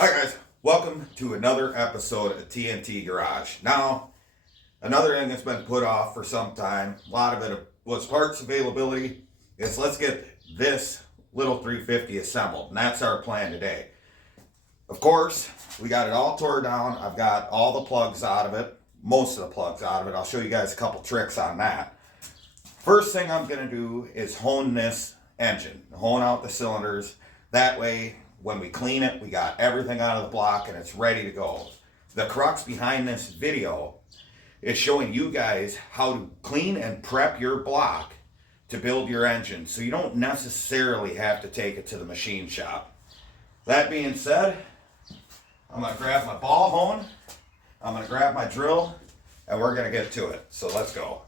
Hi guys, welcome to another episode of T.N.T. Garage. Now, another thing that's been put off for some time, a lot of it was parts availability, is let's get this little 350 assembled, and that's our plan today. Of course, we got it all tore down. I've got all the plugs out of it, most of the plugs out of it. I'll show you guys a couple tricks on that. First thing I'm going to do is hone this engine, hone out the cylinders. That way, when we clean it, we got everything out of the block and it's ready to go. The crux behind this video is showing you guys how to clean and prep your block to build your engine, so you don't necessarily have to take it to the machine shop. That being said, I'm going to grab my ball hone, I'm going to grab my drill, and we're going to get to it. So let's go.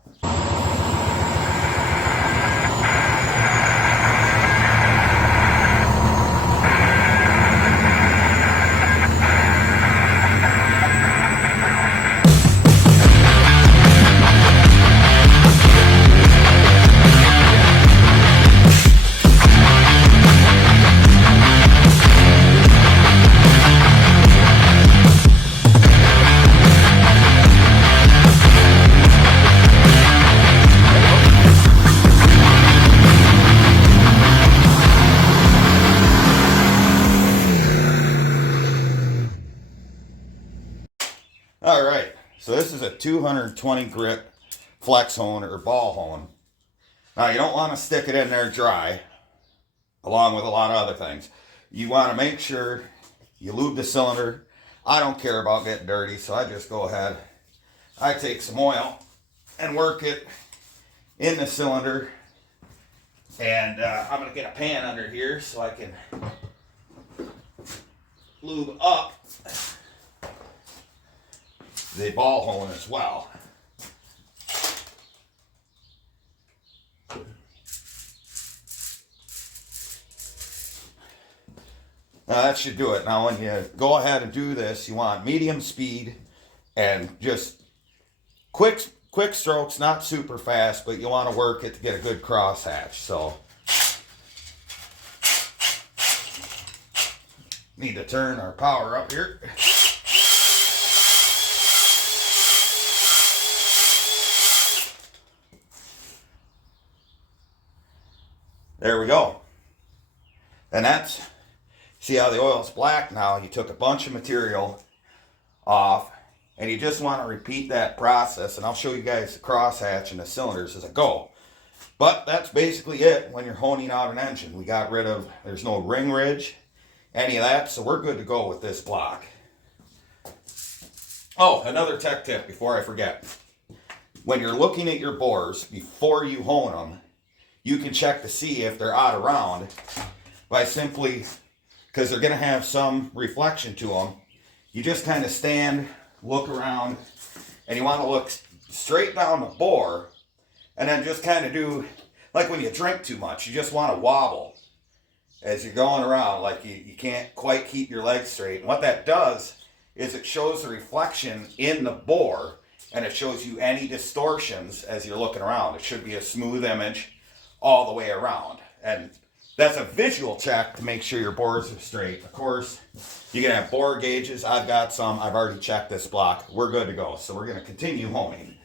Alright, so this is a 220 grit flex hone or ball hone. Now you don't want to stick it in there dry, along with a lot of other things. You want to make sure you lube the cylinder. I don't care about getting dirty, so I just go ahead. I take some oil and work it in the cylinder. And I'm going to get a pan under here so I can lube up the ball hone as well. Now that should do it. Now when you go ahead and do this, you want medium speed and just quick strokes, not super fast, but you want to work it to get a good crosshatch. So need to turn our power up here. There we go. And that's, see how the oil's black now? You took a bunch of material off, and you just want to repeat that process, and I'll show you guys the crosshatch and the cylinders as I go. But that's basically it when you're honing out an engine. We got rid of, there's no ring ridge, any of that, so we're good to go with this block. Oh, another tech tip before I forget. When you're looking at your bores, before you hone them, you can check to see if they're out of round by simply, because they're going to have some reflection to them, you just kind of stand, look around, and you want to look straight down the bore, and then just kind of do, like when you drink too much, you just want to wobble as you're going around, like you can't quite keep your legs straight. And what that does is it shows the reflection in the bore, and it shows you any distortions as you're looking around. It should be a smooth image all the way around. And that's a visual check to make sure your bores are straight. Of course, you can have bore gauges. I've got some. I've already checked this block. We're good to go. So we're going to continue honing.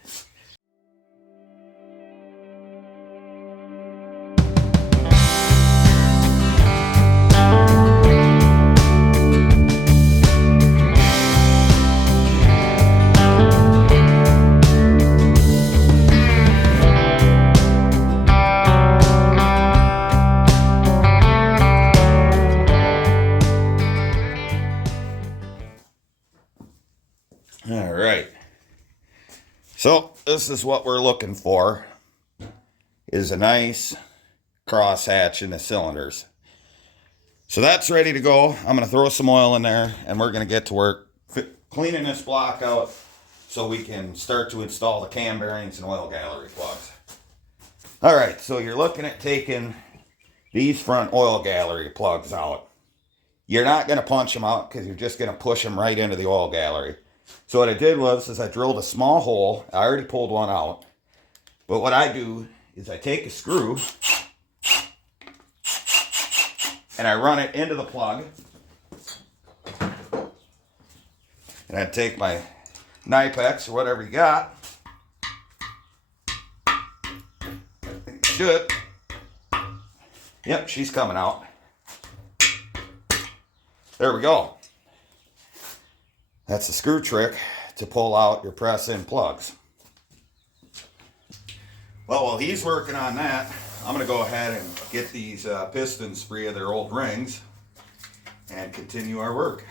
All right, so this is what we're looking for, is a nice crosshatch in the cylinders. So that's ready to go. I'm going to throw some oil in there, and we're going to get to work cleaning this block out so we can start to install the cam bearings and oil gallery plugs. All right, so you're looking at taking these front oil gallery plugs out. You're not going to punch them out because you're just going to push them right into the oil gallery. So what I did was I drilled a small hole. I already pulled one out. But what I do is I take a screw and I run it into the plug. And I'd take my Knipex or whatever you got. Should. Yep, she's coming out. There we go. That's the screw trick to pull out your press-in plugs. Well, while he's working on that, I'm going to go ahead and get these pistons free of their old rings and continue our work.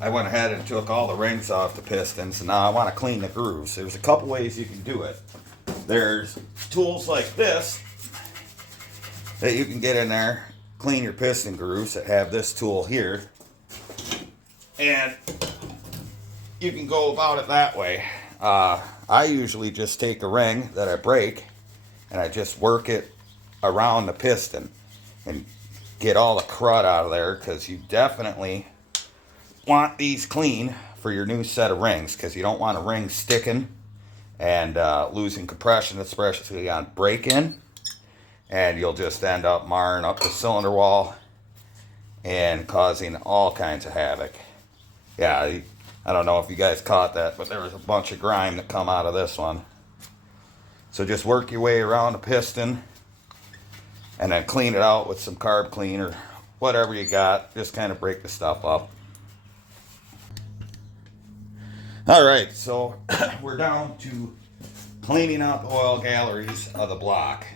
I went ahead and took all the rings off the pistons, and now I want to clean the grooves. There's a couple ways you can do it. There's tools like this that you can get in there, clean your piston grooves that have this tool here. And you can go about it that way. I usually just take a ring that I break and I just work it around the piston and get all the crud out of there, because you definitely want these clean for your new set of rings, because you don't want a ring sticking and losing compression, especially on break-in, and you'll just end up marring up the cylinder wall and causing all kinds of havoc. Yeah, I don't know if you guys caught that, but there was a bunch of grime that come out of this one. So just work your way around the piston and then clean it out with some carb clean or whatever you got. Just kind of break the stuff up. All right, so we're down to cleaning out the oil galleries of the block.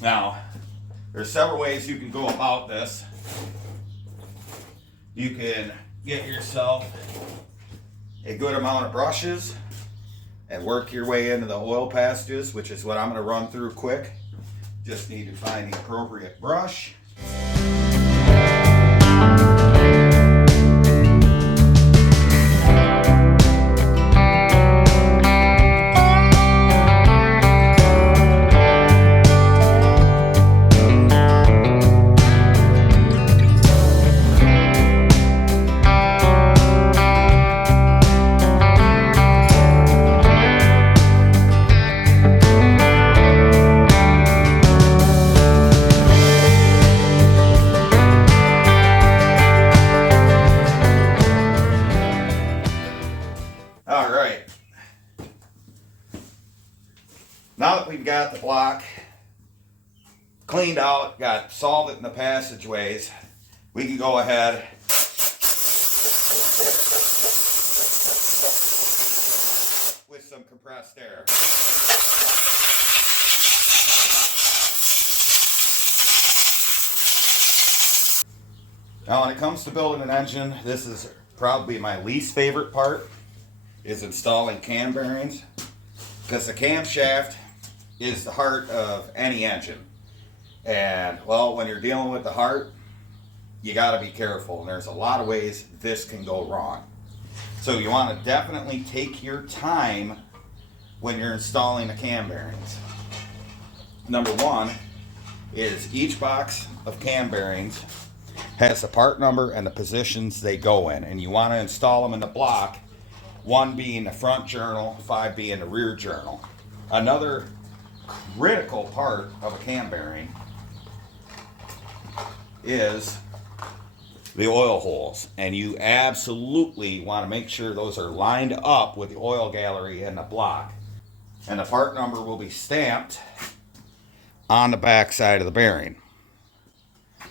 Now, there's several ways you can go about this. You can get yourself a good amount of brushes and work your way into the oil passages, which is what I'm going to run through quick. Just need to find the appropriate brush. Now that we've got the block cleaned out, got solvent in the passageways, we can go ahead with some compressed air. Now when it comes to building an engine, this is probably my least favorite part, is installing cam bearings, because the camshaft is the heart of any engine. And well, when you're dealing with the heart, you got to be careful, and there's a lot of ways this can go wrong. So you want to definitely take your time when you're installing the cam bearings. Number one is each box of cam bearings has the part number and the positions they go in, and you want to install them in the block, 1 being the front journal, 5 being the rear journal. Another critical part of a cam bearing is the oil holes, and you absolutely want to make sure those are lined up with the oil gallery in the block, and the part number will be stamped on the back side of the bearing.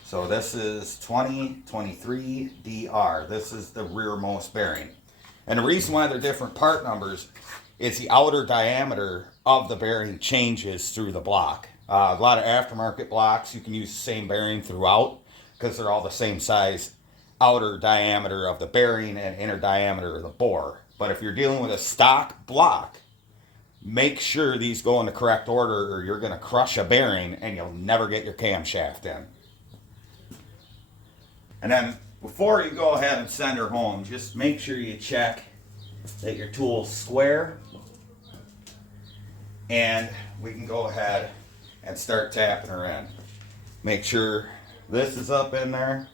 So this is 2023DR. This is the rearmost bearing, and the reason why they're different part numbers is the outer diameter of the bearing changes through the block. A lot of aftermarket blocks, you can use the same bearing throughout because they're all the same size outer diameter of the bearing and inner diameter of the bore. But if you're dealing with a stock block, make sure these go in the correct order, or you're going to crush a bearing and you'll never get your camshaft in. And then before you go ahead and send her home, just make sure you check that your tool's square. And we can go ahead and start tapping her in. Make sure this is up in there.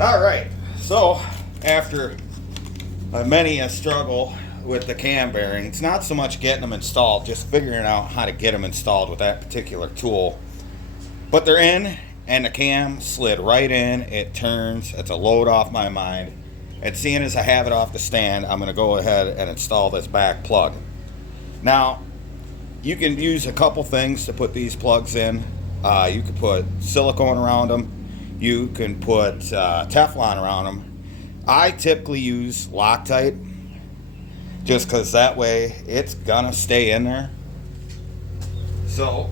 Alright, so after many a struggle with the cam bearings, not so much getting them installed, just figuring out how to get them installed with that particular tool. But they're in, and the cam slid right in, it turns, it's a load off my mind. And seeing as I have it off the stand, I'm going to go ahead and install this back plug. Now, you can use a couple things to put these plugs in. You can put silicone around them. You can put Teflon around them. I typically use Loctite, just because that way it's gonna stay in there. So,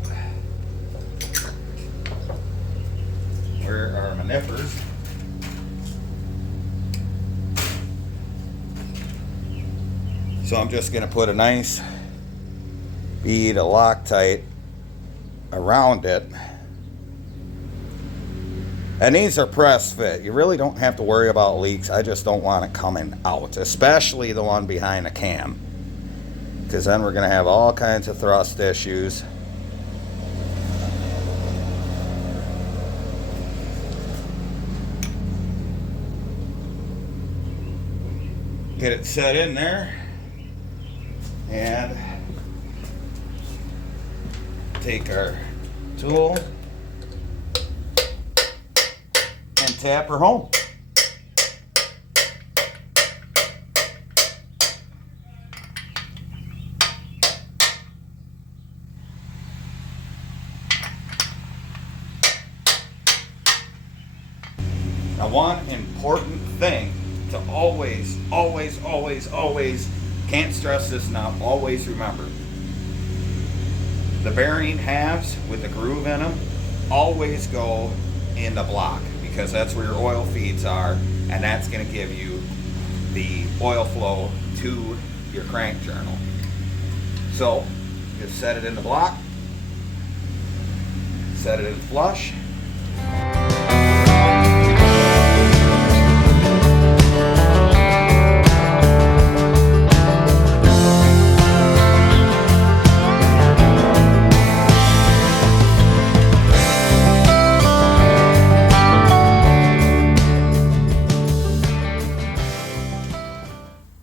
where are my nippers? So I'm just gonna put a nice bead of Loctite around it. And these are press fit. You really don't have to worry about leaks. I just don't want it coming out, especially the one behind the cam, because then we're going to have all kinds of thrust issues. Get it set in there and take our tool and tap her home. Now, one important thing to always, can't stress this enough, always remember, the bearing halves with the groove in them always go in the block, because that's where your oil feeds are, and that's going to give you the oil flow to your crank journal. So just set it in the block, set it in flush.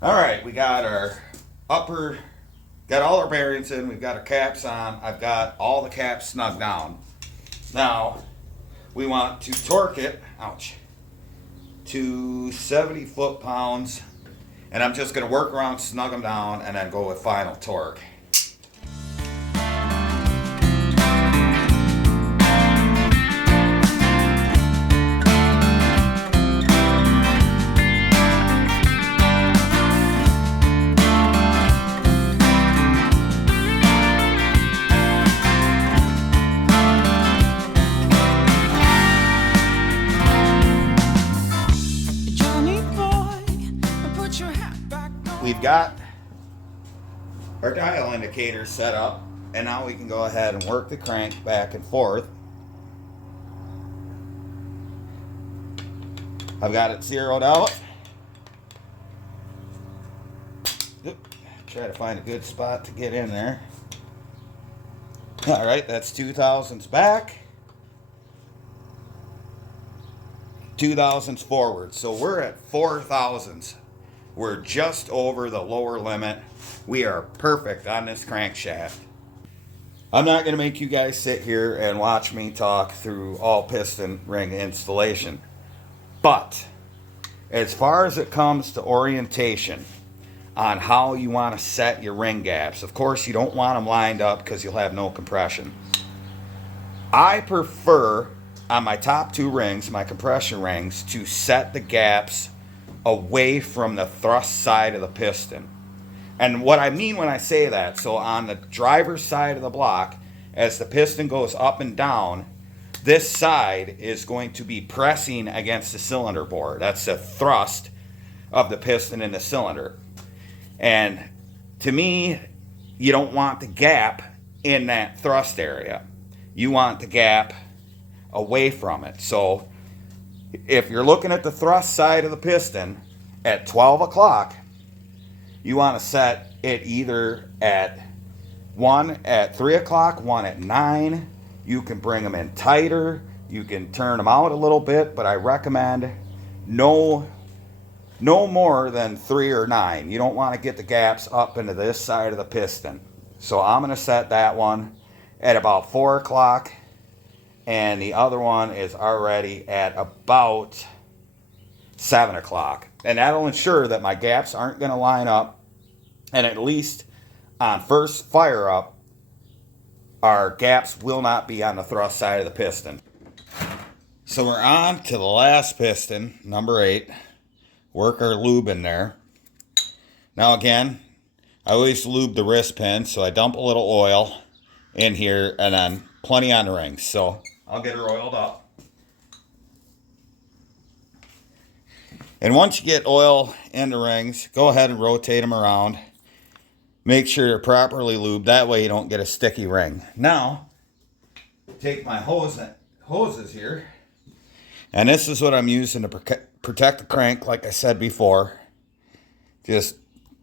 Alright, we got our got all our bearings in, we've got our caps on, I've got all the caps snug down. Now, we want to torque it, to 70 foot-pounds, and I'm just going to work around, snug them down, and then go with final torque. We've got our dial indicator set up, and now we can go ahead and work the crank back and forth. I've got it zeroed out. Try to find a good spot to get in there. Alright, that's 2000s back, 2000s forward. So we're at 4000s. We're just over the lower limit. We are perfect on this crankshaft. I'm not going to make you guys sit here and watch me talk through all piston ring installation. But as far as it comes to orientation on how you want to set your ring gaps, of course you don't want them lined up because you'll have no compression. I prefer on my top two rings, my compression rings, to set the gaps away from the thrust side of the piston. And what I mean when I say that, so on the driver's side of the block, as the piston goes up and down, this side is going to be pressing against the cylinder bore. That's the thrust of the piston in the cylinder. And to me, you don't want the gap in that thrust area. You want the gap away from it. So if you're looking at the thrust side of the piston at 12 o'clock, you want to set it either at 1 at 3 o'clock, 1 at 9. You can bring them in tighter. You can turn them out a little bit, but I recommend no more than 3 or 9. You don't want to get the gaps up into this side of the piston. So I'm going to set that one at about 4 o'clock, and the other one is already at about 7 o'clock. And that'll ensure that my gaps aren't going to line up, and at least on first fire up, our gaps will not be on the thrust side of the piston. So we're on to the last piston, number 8. Work our lube in there. Now again, I always lube the wrist pin, so I dump a little oil in here and then plenty on the rings. So I'll get her oiled up. And once you get oil in the rings, go ahead and rotate them around. Make sure they're properly lubed. That way you don't get a sticky ring. Now, take my hoses here. And this is what I'm using to protect the crank, like I said before. Just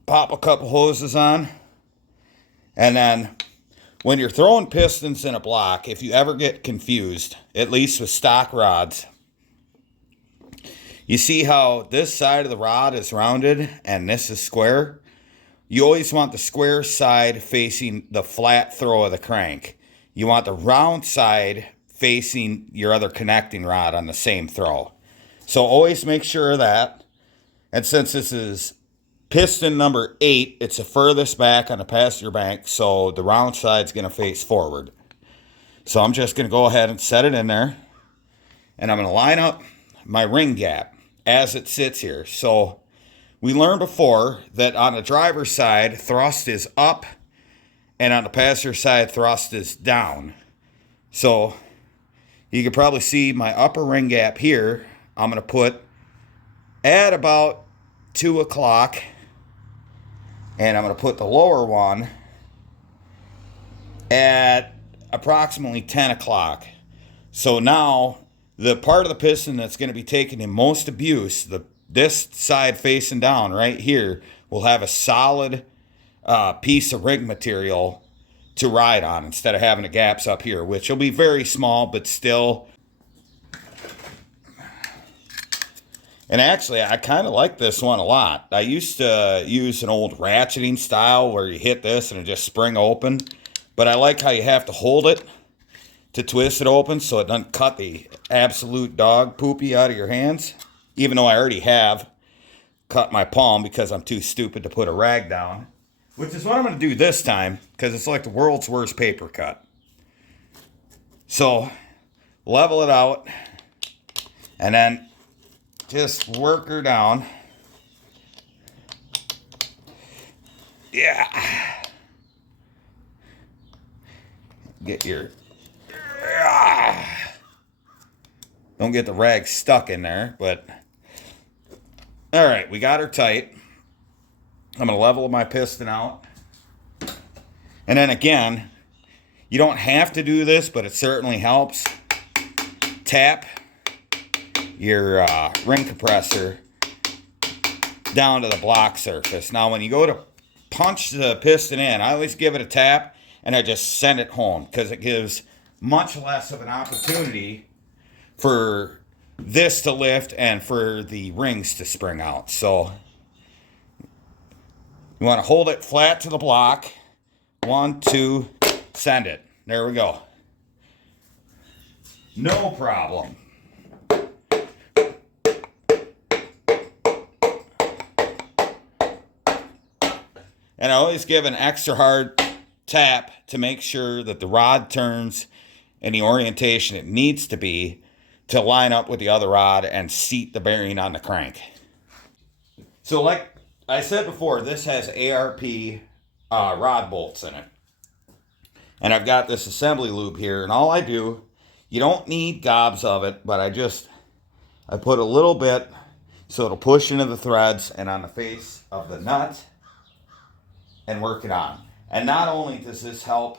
pop a couple hoses on. And then when you're throwing pistons in a block, if you ever get confused, at least with stock rods, you see how this side of the rod is rounded and this is square? You always want the square side facing the flat throw of the crank. You want the round side facing your other connecting rod on the same throw. So always make sure of that. And since this is piston number 8, it's the furthest back on the passenger bank, so the round side's going to face forward. So I'm just going to go ahead and set it in there. And I'm going to line up my ring gap as it sits here. So we learned before that on the driver's side, thrust is up, and on the passenger side, thrust is down. So you can probably see my upper ring gap here. I'm going to put at about 2 o'clock, and I'm going to put the lower one at approximately 10 o'clock. So now the part of the piston that's going to be taking the most abuse, this side facing down right here, will have a solid piece of ring material to ride on instead of having the gaps up here, which will be very small, but still. And actually, I kind of like this one a lot. I used to use an old ratcheting style where you hit this and it just spring open, but I like how you have to hold it to twist it open so it doesn't cut the absolute dog poopy out of your hands, even though I already have cut my palm because I'm too stupid to put a rag down, which is what I'm going to do this time because it's like the world's worst paper cut. So level it out and then just work her down. Yeah. Get your... Don't get the rag stuck in there, but... All right, we got her tight. I'm going to level my piston out. And then again, you don't have to do this, but it certainly helps. Tap your ring compressor down to the block surface. Now, when you go to punch the piston in, I always give it a tap and I just send it home because it gives much less of an opportunity for this to lift and for the rings to spring out. So you want to hold it flat to the block. 1, 2, send it. There we go. No problem. And I always give an extra hard tap to make sure that the rod turns in the orientation it needs to be to line up with the other rod and seat the bearing on the crank. So like I said before, this has ARP rod bolts in it. And I've got this assembly lube here, and all I do, you don't need gobs of it, but I put a little bit so it'll push into the threads and on the face of the nut and work it on. And not only does this help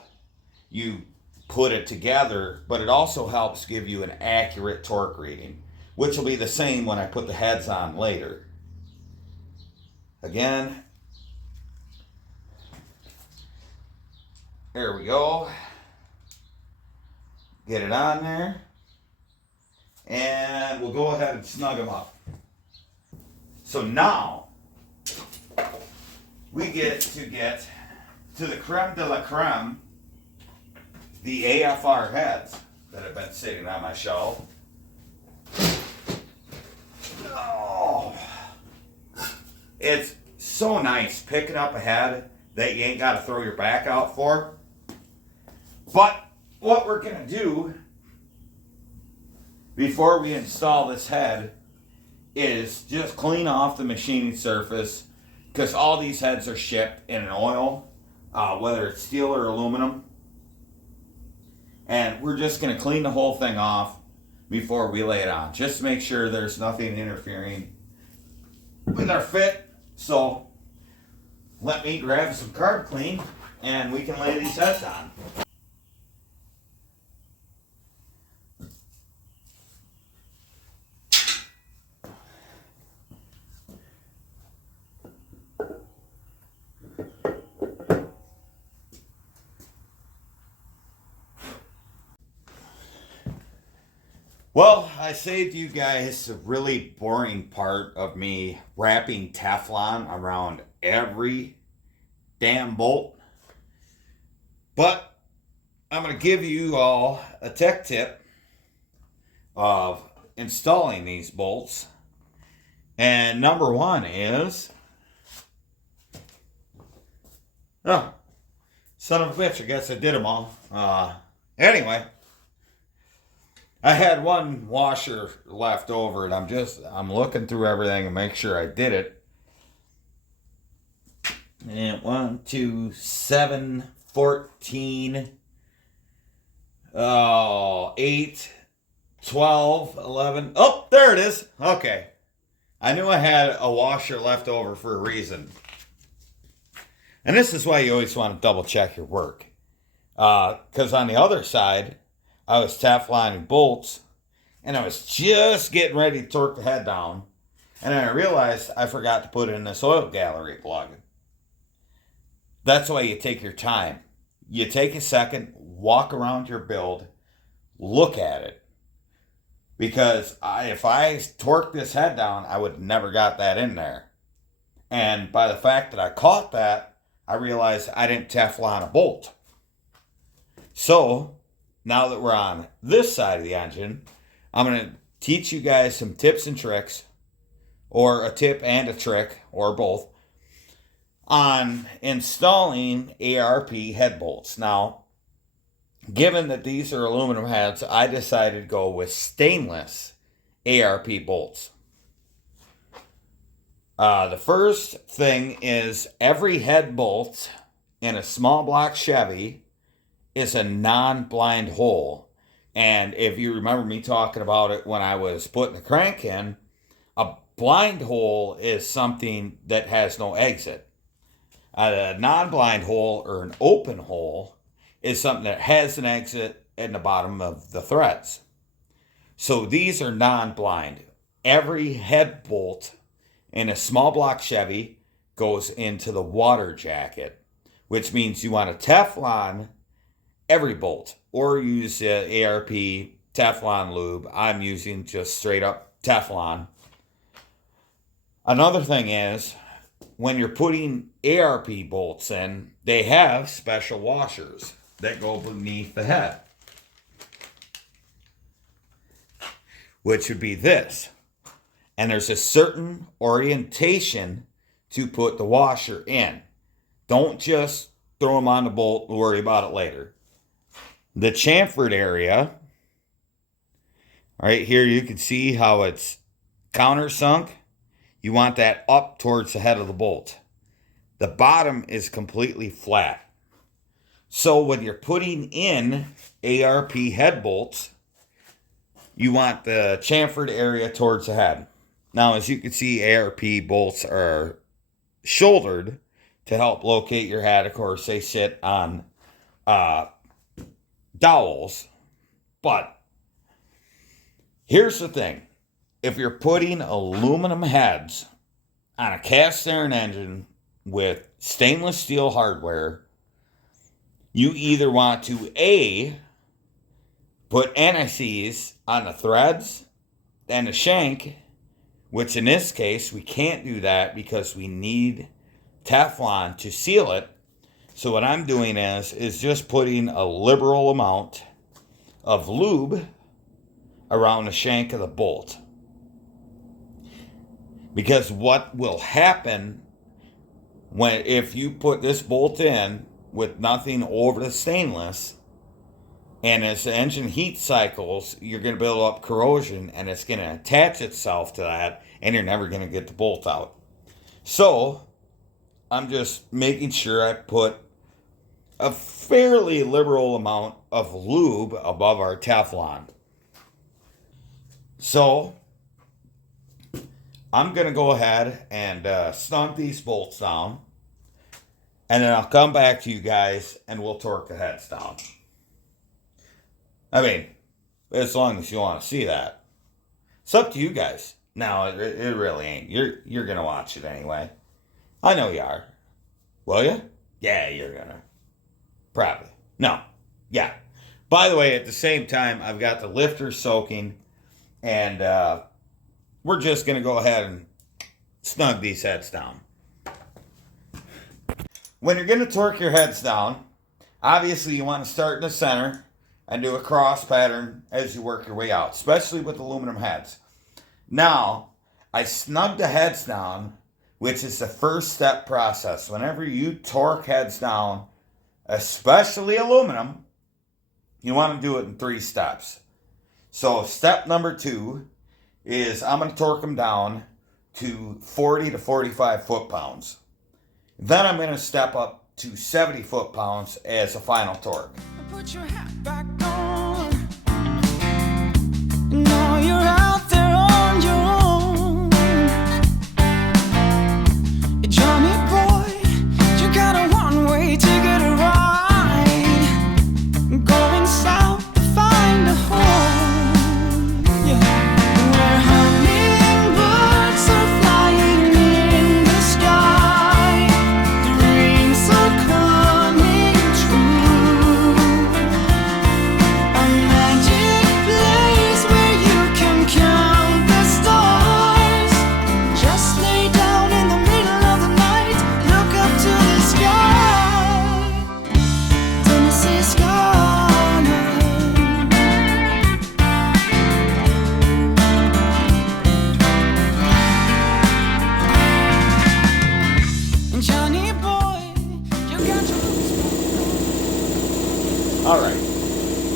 you put it together, but it also helps give you an accurate torque reading, which will be the same when I put the heads on later. Again, there we go. Get it on there. And we'll go ahead and snug them up. So now, we get to the creme de la creme, the AFR heads that have been sitting on my shelf. Oh, it's so nice picking up a head that you ain't got to throw your back out for. But what we're going to do before we install this head is just clean off the machining surface, because all these heads are shipped in an oil, whether it's steel or aluminum. And we're just going to clean the whole thing off before we lay it on, just to make sure there's nothing interfering with our fit. So let me grab some carb clean and we can lay these heads on. Well, I saved you guys a really boring part of me wrapping Teflon around every damn bolt. But I'm going to give you all a tech tip of installing these bolts. And number one is... Oh, son of a bitch, I guess I did them all. Anyway... I had one washer left over, and I'm looking through everything and make sure I did it. And 1, 2, 7, 14, 8, 12, 11. Oh, there it is. Okay. I knew I had a washer left over for a reason. And this is why you always want to double check your work. Because on the other side, I was Tefloning bolts, and I was just getting ready to torque the head down, and then I realized I forgot to put in this oil gallery plug. That's why you take your time. You take a second, walk around your build, look at it. Because if I torqued this head down, I would have never got that in there. And by the fact that I caught that, I realized I didn't Teflon a bolt. So... now that we're on this side of the engine, I'm going to teach you guys some tips and tricks, or a tip and a trick, or both, on installing ARP head bolts. Now, given that these are aluminum heads, I decided to go with stainless ARP bolts. The first thing is every head bolt in a small block Chevy is a non-blind hole. And if you remember me talking about it when I was putting the crank in, a blind hole is something that has no exit. A non-blind hole or an open hole is something that has an exit in the bottom of the threads. So these are non-blind. Every head bolt in a small block Chevy goes into the water jacket, which means you want to Teflon every bolt, or use ARP Teflon lube. I'm using just straight up Teflon. Another thing is, when you're putting ARP bolts in, they have special washers. that go beneath the head, which would be this. And there's a certain orientation to put the washer in. Don't just throw them on the bolt and worry about it later. The chamfered area, right here, you can see how it's countersunk. You want that up towards the head of the bolt. The bottom is completely flat. So when you're putting in ARP head bolts, you want the chamfered area towards the head. Now, as you can see, ARP bolts are shouldered to help locate your head. Of course, they sit on dowels. But here's the thing. If you're putting aluminum heads on a cast iron engine with stainless steel hardware, you either want to A, put anti-seize on the threads and the shank, which in this case, we can't do that because we need Teflon to seal it. So what I'm doing is just putting a liberal amount of lube around the shank of the bolt. Because what will happen if you put this bolt in with nothing over the stainless, and as the engine heat cycles, you're going to build up corrosion, and it's going to attach itself to that, and you're never going to get the bolt out. So I'm just making sure I put a fairly liberal amount of lube above our Teflon. So I'm going to go ahead and snug these bolts down, and then I'll come back to you guys and we'll torque the heads down. I mean, as long as you want to see that. It's up to you guys. No, it really ain't. You're going to watch it anyway. I know you are. Will you? Yeah, you're going to. Probably. No. Yeah. By the way, at the same time, I've got the lifter soaking, and we're just going to go ahead and snug these heads down. When you're going to torque your heads down, obviously you want to start in the center and do a cross pattern as you work your way out, especially with aluminum heads. Now, I snug the heads down, which is the first step process. Whenever you torque heads down, especially aluminum, you want to do it in 3 steps. So step number 2 is I'm going to torque them down to 40 to 45 foot-pounds. Then I'm going to step up to 70 foot-pounds as a final torque. Put your hat back on. Now you're out there on your own. Johnny boy, you got a one-way ticket to ride. Going south to find a home. Yeah. Where hummingbirds are flying in the sky. Dreams are coming true. A magic place where you can count the stars. Just lay down in the middle of the night, look up to the sky. Tennessee skyline. And Johnny boy, you got your Alright,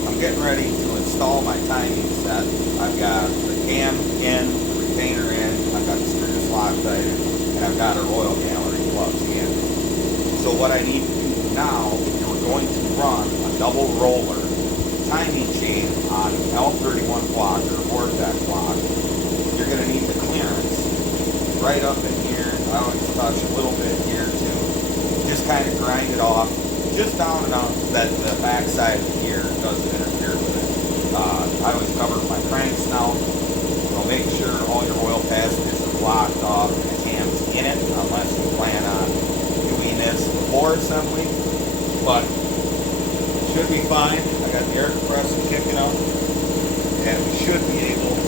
I'm getting ready to install my timing set. I've got the cam in, the retainer in, I've got the screws Loctite, and I've got our oil gallery plugs in. So what I need to do now is we're going to run a double roller timing chain on an L31 block or Vortex block. You're going to need the clearance right up in here. I always touch a little bit here too. Just kind of grind it off, just down enough that the backside of the gear doesn't interfere with it. I always cover my crank snout, so make sure all your oil passages are blocked off and the cam's in it, unless you plan on doing this before assembly. But it should be fine. I got the air compressor kicking up, and we should be able to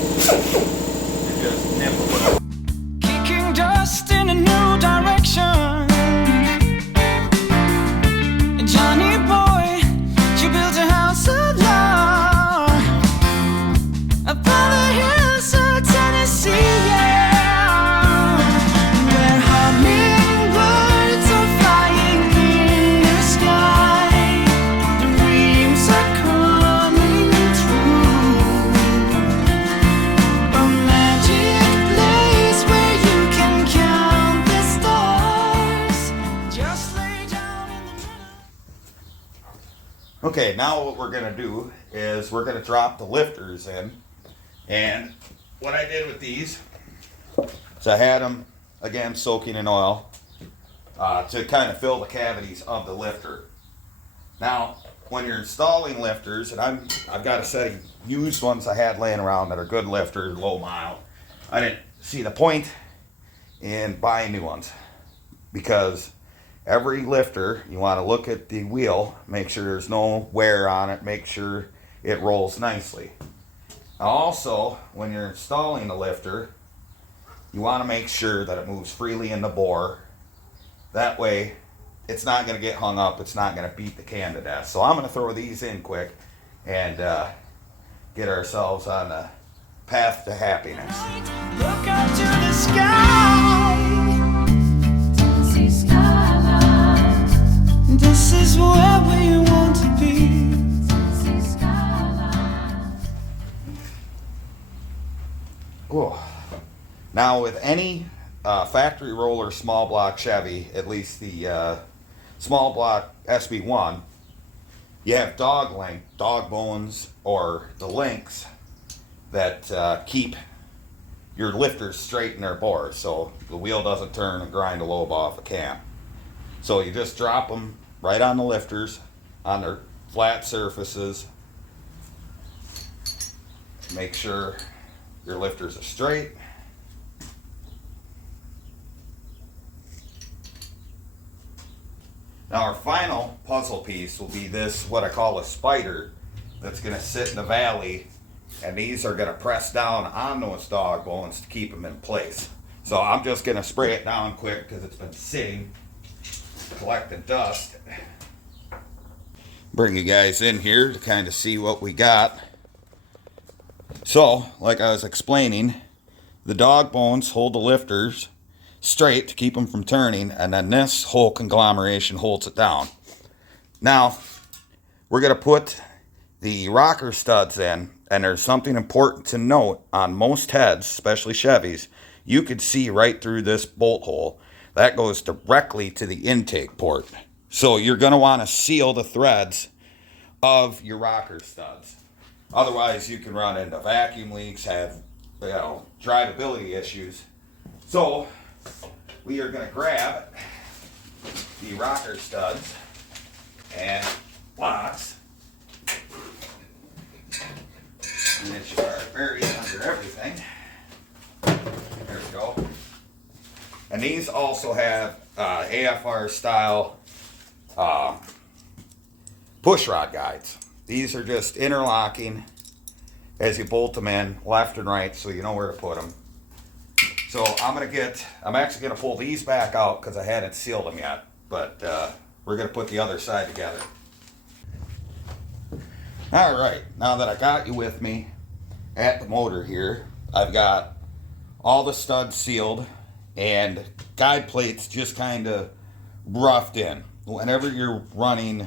just nibble it up. kicking dust in a new direction. Johnny boy, Okay, now what we're gonna do is we're gonna drop the lifters in. And what I did with these is I had them, again, soaking in oil to kind of fill the cavities of the lifter. Now, when you're installing lifters, and I've got a set of used ones I had laying around that are good lifters, low mile. I didn't see the point in buying new ones because every lifter, you want to look at the wheel, make sure there's no wear on it, make sure it rolls nicely. Also, when you're installing the lifter, you want to make sure that it moves freely in the bore. That way, it's not going to get hung up. It's not going to beat the can to death. So I'm going to throw these in quick and get ourselves on the path to happiness. Look up to the sky. Tennessee skyline. This is where we want to be. Tennessee skyline. Whoa. Now with any factory roller small block Chevy, at least the small block SB1, you have dog bones, or the links that keep your lifters straight in their bore, so the wheel doesn't turn and grind a lobe off a cam. So you just drop them right on the lifters, on their flat surfaces. Make sure your lifters are straight. Now our final puzzle piece will be this, what I call a spider, that's going to sit in the valley, and these are going to press down on those dog bones to keep them in place. So I'm just going to spray it down quick because it's been sitting, collecting dust. Bring you guys in here to kind of see what we got. So, like I was explaining, the dog bones hold the lifters straight to keep them from turning, and then this whole conglomeration holds it down. Now, we're going to put the rocker studs in, and there's something important to note on most heads, especially Chevys. You could see right through this bolt hole. That goes directly to the intake port. So you're going to want to seal the threads of your rocker studs. Otherwise, you can run into vacuum leaks, have drivability issues. So we are going to grab the rocker studs and locks, which are buried under everything. There we go. And these also have AFR style push rod guides. These are just interlocking as you bolt them in left and right, so you know where to put them. So I'm actually going to pull these back out because I hadn't sealed them yet, but we're going to put the other side together. All right, now that I got you with me at the motor here, I've got all the studs sealed and guide plates just kind of roughed in. Whenever you're running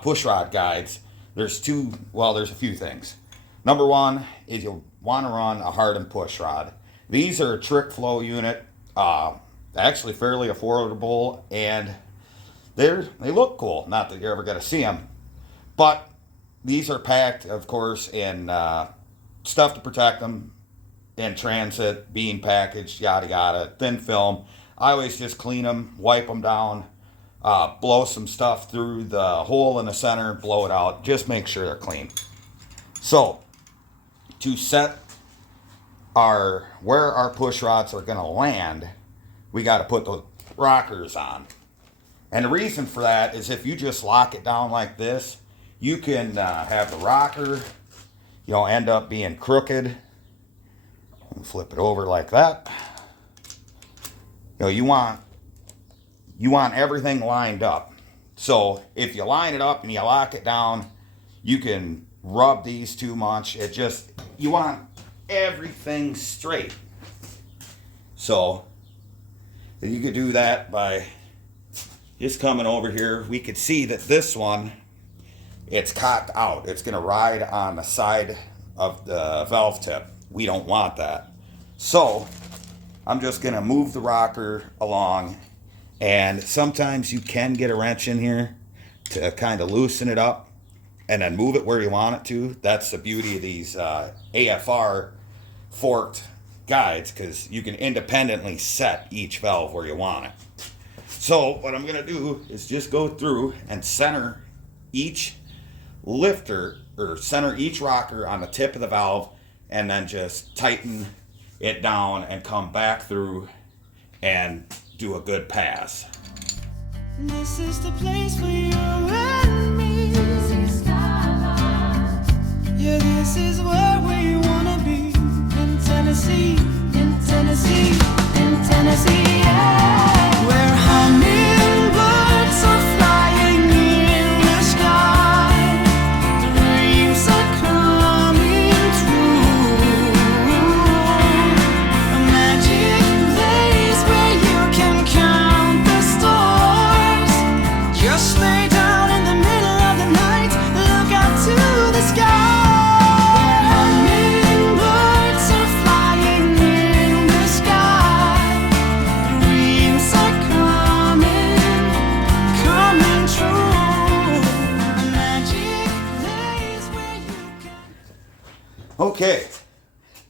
push rod guides, there's a few things. Number one is you'll want to run a hardened push rod. These are a trick flow unit, actually fairly affordable, and they look cool. Not that you're ever going to see them, but these are packed, of course, in stuff to protect them in transit, being packaged, yada yada, thin film. I always just clean them, wipe them down, blow some stuff through the hole in the center, blow it out, just make sure they're clean. So, to set where our push rods are going to land, we got to put the rockers on. And the reason for that is if you just lock it down like this, you can have the rocker, end up being crooked. Flip it over like that. You want everything lined up. So if you line it up and you lock it down, you can rub these too much. You want everything straight. So you could do that by just coming over here. We could see that this one, it's cocked out. It's going to ride on the side of the valve tip. We don't want that. So I'm just going to move the rocker along, and sometimes you can get a wrench in here to kind of loosen it up. and then move it where you want it to. That's the beauty of these AFR forked guides, because you can independently set each valve where you want it. So what I'm going to do is just go through and center each lifter, or center each rocker on the tip of the valve, and then just tighten it down and come back through and do a good pass. This is the place for you and me. Yeah, this is where we wanna be. In Tennessee, in Tennessee, in Tennessee, yeah. Where hummingbirds are flying in the sky. Dreams are coming true. A magic place where you can count the stars. Just lay down in the middle of the night, look out to the sky. Hummingbirds are flying in the sky. Dreams are coming true. A magic place where you can. Okay,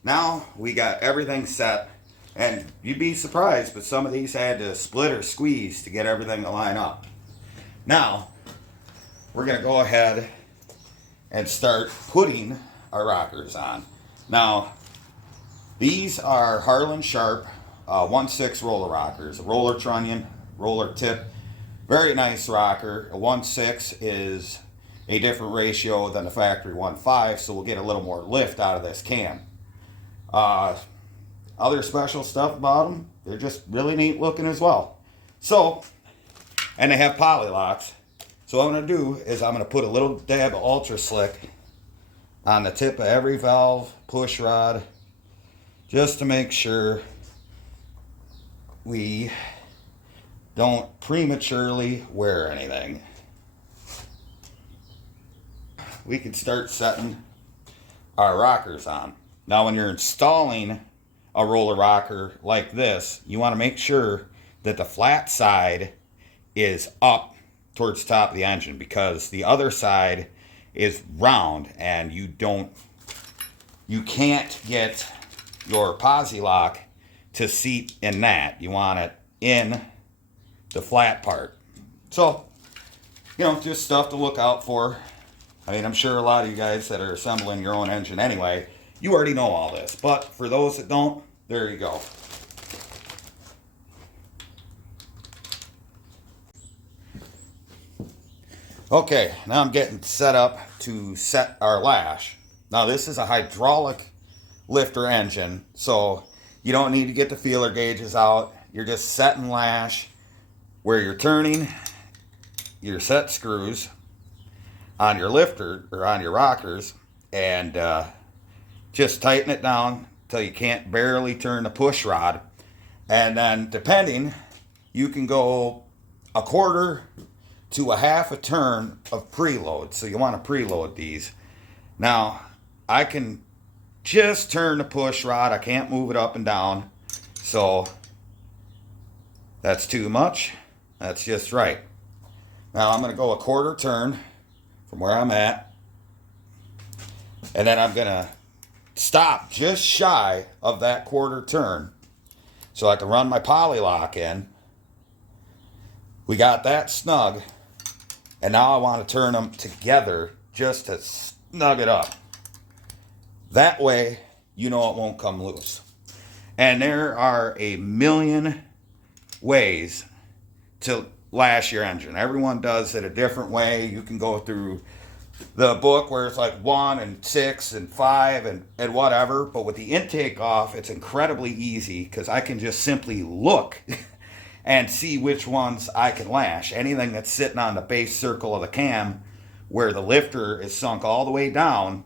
now we got everything set, and you'd be surprised, but some of these had to split or squeeze to get everything to line up. Now, we're going to go ahead and start putting our rockers on. Now, these are Harlan Sharp 1/6 roller rockers, a roller trunnion, roller tip. Very nice rocker. A 1/6 is a different ratio than the factory 1/5, so we'll get a little more lift out of this cam. Other special stuff about them, they're just really neat looking as well. So, and they have poly locks. So what I'm going to do is I'm going to put a little dab of Ultra Slick on the tip of every valve push rod, just to make sure we don't prematurely wear anything. We can start setting our rockers on. Now when you're installing a roller rocker like this, you want to make sure that the flat side is up towards the top of the engine, because the other side is round and you can't get your posi lock to seat in that. You want it in the flat part. So, just stuff to look out for. I mean, I'm sure a lot of you guys that are assembling your own engine anyway, you already know all this. But for those that don't, there you go. Okay, now I'm getting set up to set our lash. Now this is a hydraulic lifter engine, so you don't need to get the feeler gauges out. You're just setting lash where you're turning your set screws on your lifter or on your rockers, and just tighten it down till you can't barely turn the push rod. And then depending, you can go a quarter to a half a turn of preload. So you want to preload these. Now, I can just turn the push rod. I can't move it up and down. So that's too much. That's just right. Now I'm going to go a quarter turn from where I'm at. And then I'm going to stop just shy of that quarter turn so I can run my poly lock in. We got that snug. And now I want to turn them together just to snug it up. That way, it won't come loose. And there are a million ways to lash your engine. Everyone does it a different way. You can go through the book where it's like 1 and 6 and 5 and whatever. But with the intake off, it's incredibly easy because I can just simply look and see which ones I can lash. Anything that's sitting on the base circle of the cam where the lifter is sunk all the way down,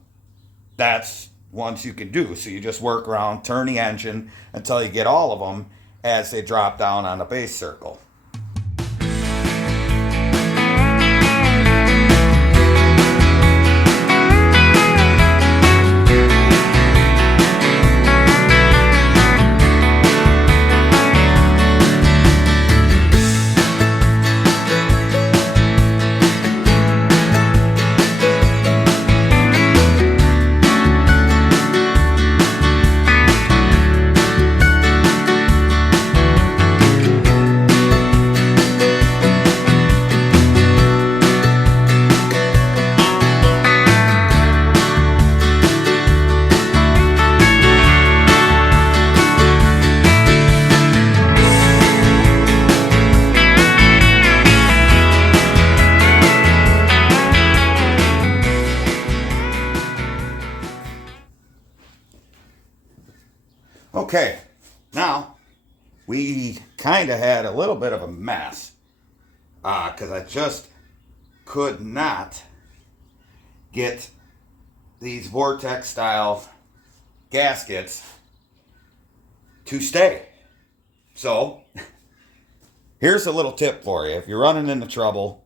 that's ones you can do. So you just work around, turn the engine until you get all of them as they drop down on the base circle. Okay, now we kind of had a little bit of a mess because I just could not get these Vortex style gaskets to stay. So here's a little tip for you. If you're running into trouble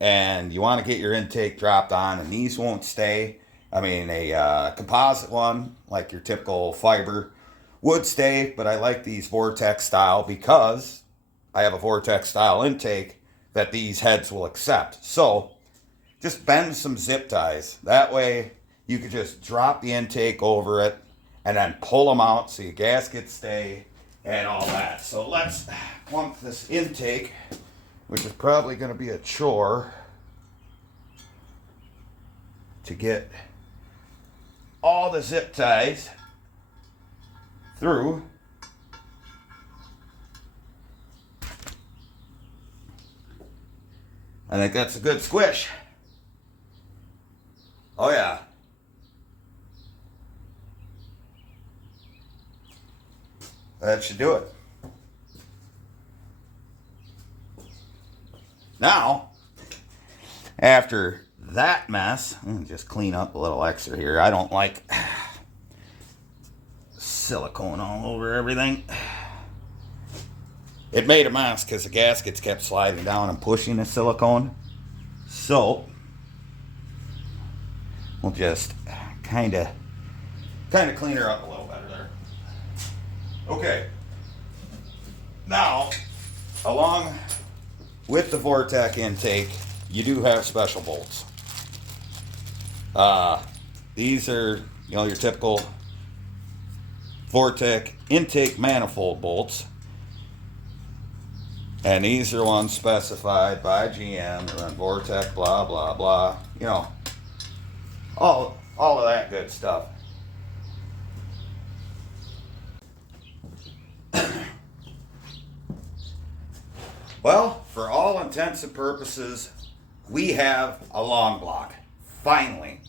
and you want to get your intake dropped on and these won't stay, I mean a composite one like your typical fiber would stay, but I like these Vortex style because I have a Vortex style intake that these heads will accept. So just bend some zip ties. That way you can just drop the intake over it and then pull them out so your gaskets stay and all that. So let's plunk this intake, which is probably going to be a chore to get all the zip ties through. I think that's a good squish. Oh yeah. That should do it. Now, after that mess, I'm gonna just clean up a little extra here. I don't like silicone all over everything. It made a mess because the gaskets kept sliding down and pushing the silicone. So we'll just kind of clean her up a little better there. Okay. Now, along with the Vortex intake, you do have special bolts. These are, your typical Vortex intake manifold bolts. And these are ones specified by GM. They're on Vortex, blah, blah, blah. All of that good stuff. Well, for all intents and purposes, we have a long block. Finally.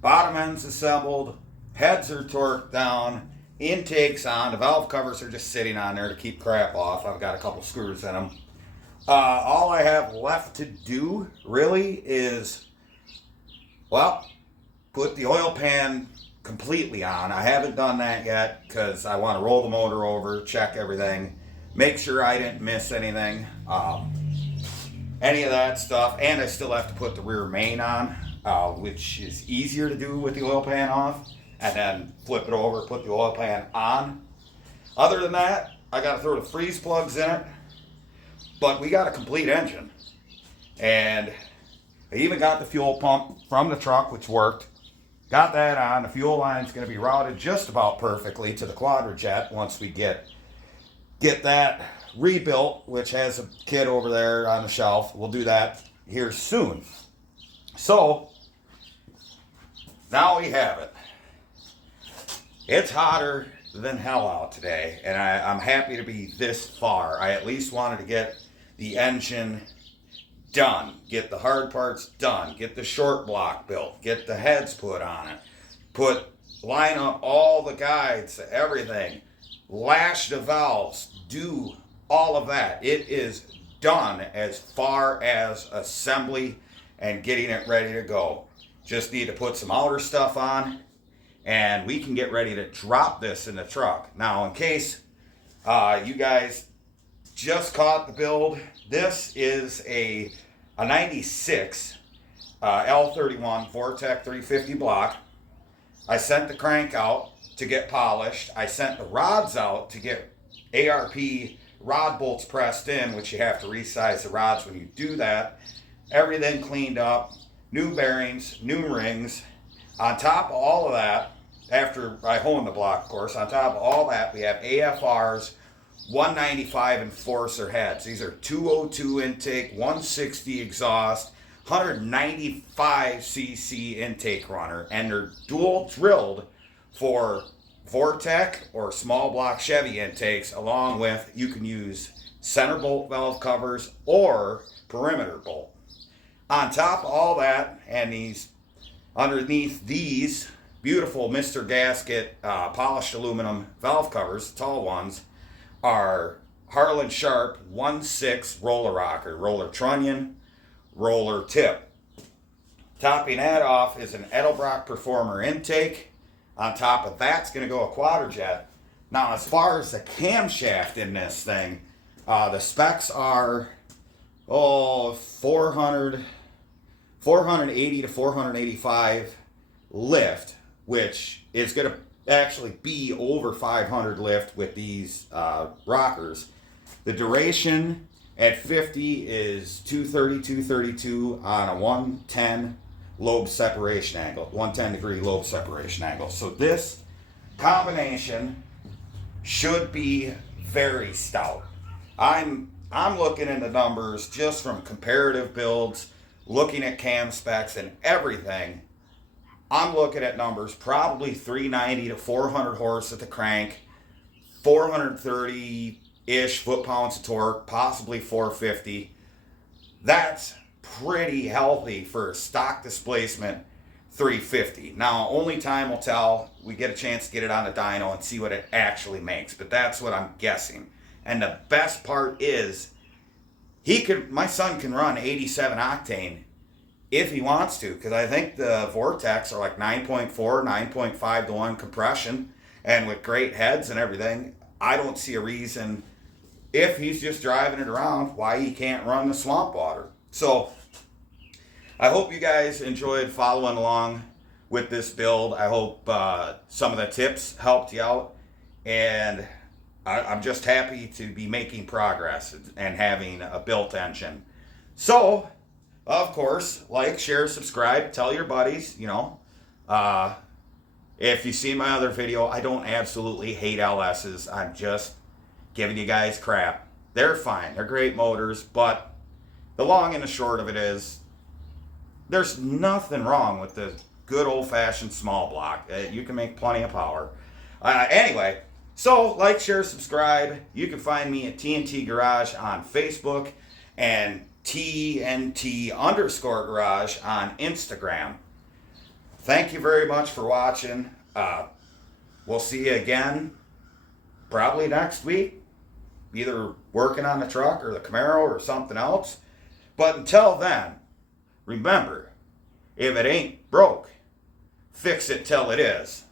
Bottom end's assembled, heads are torqued down, intakes on, the valve covers are just sitting on there to keep crap off. I've got a couple screws in them. All I have left to do, really, is, put the oil pan completely on. I haven't done that yet because I want to roll the motor over, check everything, make sure I didn't miss anything, any of that stuff, and I still have to put the rear main on, which is easier to do with the oil pan off, and then flip it over, put the oil pan on. Other than that, I got to throw the freeze plugs in it, but we got a complete engine, and I even got the fuel pump from the truck, which worked. Got that on. The fuel line's going to be routed just about perfectly to the quadrajet once we get that rebuilt, which has a kit over there on the shelf. We'll do that here soon. So, now we have it. It's hotter than hell out today, and I'm happy to be this far. I at least wanted to get the engine done, get the hard parts done, get the short block built, get the heads put on it, line up all the guides, everything, lash the valves, do all of that. It is done as far as assembly and getting it ready to go. Just need to put some outer stuff on and we can get ready to drop this in the truck. Now, in case you guys just caught the build, this is a 96 L31 Vortex 350 block. I sent the crank out to get polished. I sent the rods out to get ARP rod bolts pressed in, which you have to resize the rods when you do that. Everything cleaned up, new bearings, new rings. On top of all of that, after I honed the block, of course, on top of all that, we have AFRs, 195 enforcer heads. These are 202 intake, 160 exhaust, 195 cc intake runner, and they're dual drilled for Vortex or small block Chevy intakes, along with, you can use center bolt valve covers or perimeter bolt. On top of all that, and underneath these beautiful Mr. Gasket polished aluminum valve covers, tall ones, are Harlan Sharp 1/6 roller rocker, roller trunnion, roller tip. Topping that off is an Edelbrock Performer intake. On top of that's going to go a quadrajet. Now, as far as the camshaft in this thing, the specs are 480 to 485 lift, which is going to actually be over 500 lift with these rockers. The duration at 50 is 230, 232 on a 110 lobe separation angle, 110 degree lobe separation angle. So this combination should be very stout. I'm looking into numbers just from comparative builds, looking at cam specs and everything. I'm looking at numbers probably 390 to 400 horse at the crank, 430-ish foot-pounds of torque, possibly 450. That's pretty healthy for a stock displacement 350. Now, only time will tell. We get a chance to get it on the dyno and see what it actually makes, but that's what I'm guessing. And the best part is, my son can run 87 octane if he wants to, because I think the Vortex are like 9.4, 9.5 to 1 compression, and with great heads and everything, I don't see a reason, if he's just driving it around, why he can't run the swamp water. So I hope you guys enjoyed following along with this build. I hope some of the tips helped you out, and I'm just happy to be making progress and having a built engine. So, of course, like, share, subscribe, tell your buddies, if you see my other video, I don't absolutely hate LS's. I'm just giving you guys crap. They're fine. They're great motors, but the long and the short of it is, there's nothing wrong with the good old-fashioned small block. You can make plenty of power. Anyway, so like, share, subscribe. You can find me at T.N.T Garage on Facebook and T.N.T_garage on Instagram. Thank you very much for watching. We'll see you again probably next week, either working on the truck or the Camaro or something else. But until then, remember, if it ain't broke, fix it till it is.